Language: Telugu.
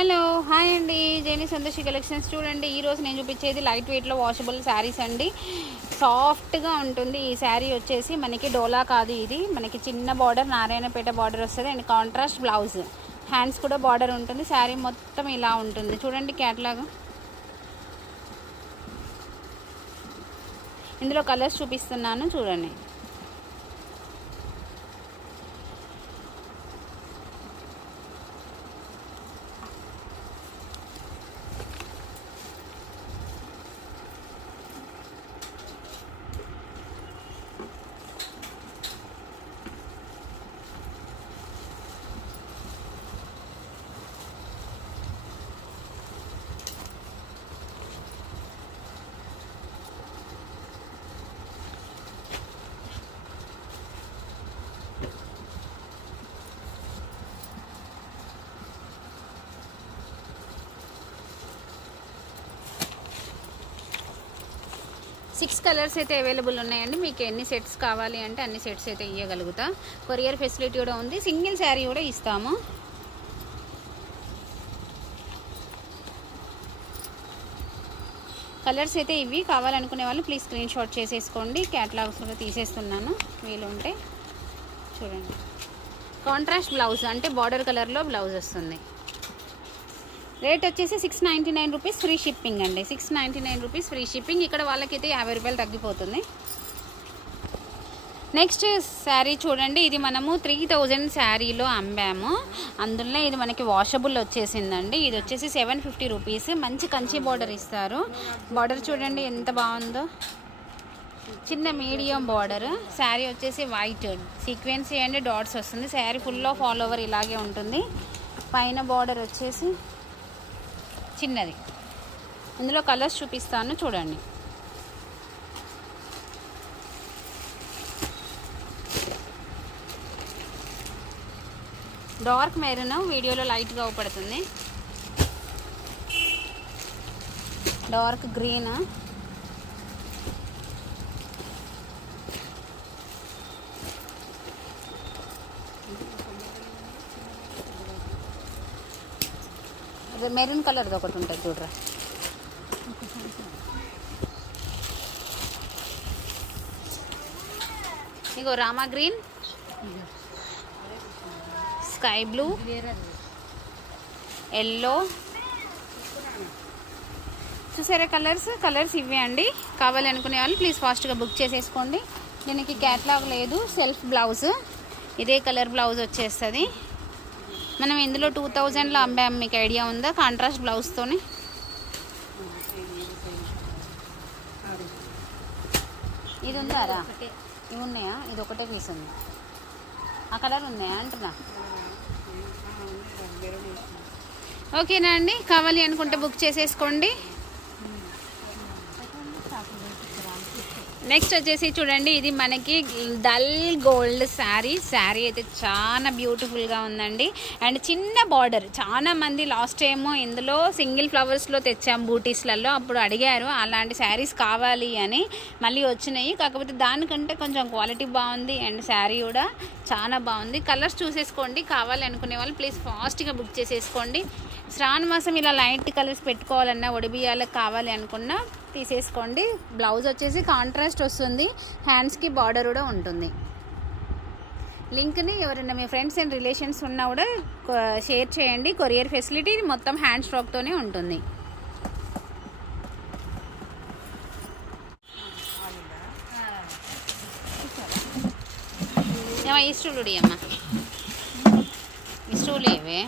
హలో హాయ్ అండి, జేని సంతోషి కలెక్షన్స్. చూడండి, ఈరోజు నేను చూపించేది లైట్ వెయిట్లో వాషబుల్ శారీస్ అండి. సాఫ్ట్గా ఉంటుంది. ఈ శారీ వచ్చేసి మనకి డోలా కాదు, ఇది మనకి చిన్న బార్డర్, నారాయణపేట బార్డర్ వస్తుంది అండ్ కాంట్రాస్ట్ బ్లౌజ్, హ్యాండ్స్ కూడా బార్డర్ ఉంటుంది. శారీ మొత్తం ఇలా ఉంటుంది. చూడండి క్యాటలాగ్. ఇందులో కలర్స్ చూపిస్తున్నాను, చూడండి. సిక్స్ కలర్స్ అయితే అవైలబుల్ ఉన్నాయండి. మీకు ఎన్ని సెట్స్ కావాలి అంటే అన్ని సెట్స్ అయితే ఇవ్వగలుగుతా. కొరియర్ ఫెసిలిటీ కూడా ఉంది. సింగిల్ శారీ కూడా ఇస్తాము. కలర్స్ అయితే ఇవి. కావాలనుకునే వాళ్ళు ప్లీజ్ స్క్రీన్ షాట్ చేసేసుకోండి. క్యాటలాగ్స్ కూడా తీసేస్తున్నాను వీలుంటే. చూడండి, కాంట్రాస్ట్ బ్లౌజ్ అంటే బార్డర్ కలర్లో బ్లౌజ్ వస్తుంది. రేట్ వచ్చేసి 699 రూపీస్ ఫ్రీ షిప్పింగ్ అండి. 699 రూపీస్ ఫ్రీ షిప్పింగ్. ఇక్కడ వాళ్ళకైతే 50 రూపాయలు తగ్గిపోతుంది. నెక్స్ట్ శారీ చూడండి, ఇది మనము 3000 శారీలో అమ్మాము. అందులో ఇది మనకి వాషబుల్ వచ్చేసిందండి. ఇది వచ్చేసి 750 రూపీస్. మంచి కంచి బార్డర్ ఇస్తారు. బార్డర్ చూడండి ఎంత బాగుందో, చిన్న మీడియం బార్డర్. శారీ వచ్చేసి వైట్ సీక్వెన్సీ అండ్ డాట్స్ వస్తుంది. Sari full of all over ఇలాగే ఉంటుంది. పైన బార్డర్ వచ్చేసి చిన్నది. ఇందులో కలర్స్ చూపిస్తాను, చూడండి. డార్క్ మెరూన్ వీడియోలో లైట్గా అవుపడుతుంది. డార్క్ గ్రీన్, మెరూన్ కలర్ది ఒకటి ఉంటుంది చూడరా. ఇగో రామా గ్రీన్, స్కై బ్లూ, ఎల్లో. చూసారా కలర్స్ ఇవే అండి. కావాలి అనుకునే వాళ్ళు ప్లీజ్ ఫాస్ట్గా బుక్ చేసేసుకోండి. దీనికి క్యాట్లాగ్ లేదు, సెల్ఫ్ బ్లౌజ్. ఇదే కలర్ బ్లౌజ్ వచ్చేస్తుంది. మనం ఇందులో 2000లో అమ్మాము. మీకు ఐడియా ఉందా? కాంట్రాస్ట్ బ్లౌజ్తోనే. ఇది ఉందారా? ఇవి ఉన్నాయా? ఇది ఒకటే పీస్ ఉంది. ఆ కలర్ ఉన్నాయా అంటున్నా. ఓకేనా అండి, కావాలి అనుకుంటే బుక్ చేసేసుకోండి. నెక్స్ట్ వచ్చేసి చూడండి, ఇది మనకి డల్ గోల్డ్ శారీ అయితే చాలా బ్యూటిఫుల్గా ఉందండి. అండ్ చిన్న బార్డర్. చాలా మంది లాస్ట్ టైము ఇందులో సింగిల్ ఫ్లవర్స్లో తెచ్చాం బూటీస్లలో. అప్పుడు అడిగారు అలాంటి శారీస్ కావాలి అని. మళ్ళీ వచ్చినాయి. కాకపోతే దానికంటే కొంచెం క్వాలిటీ బాగుంది అండ్ శారీ కూడా చాలా బాగుంది. కలర్స్ చూసేసుకోండి. కావాలి అనుకునే వాళ్ళు ప్లీజ్ ఫాస్ట్గా బుక్ చేసేసుకోండి. శ్రావణ మాసం ఇలా లైట్ కలర్స్ పెట్టుకోవాలన్నా, ఒడిబియ్యాలకు కావాలి అనుకున్నా తీసేసుకోండి. బ్లౌజ్ వచ్చేసి కాంట్రాస్ట్ వస్తుంది. హ్యాండ్స్కి బార్డర్ కూడా ఉంటుంది. లింక్ని ఎవరైనా మీ ఫ్రెండ్స్ అండ్ రిలేషన్స్ ఉన్నా కూడా షేర్ చేయండి. కొరియర్ ఫెసిలిటీ మొత్తం హ్యాండ్ స్టాక్తోనే ఉంటుంది. ఈ స్టూలు అమ్మ, ఈ స్టూలు ఇవే.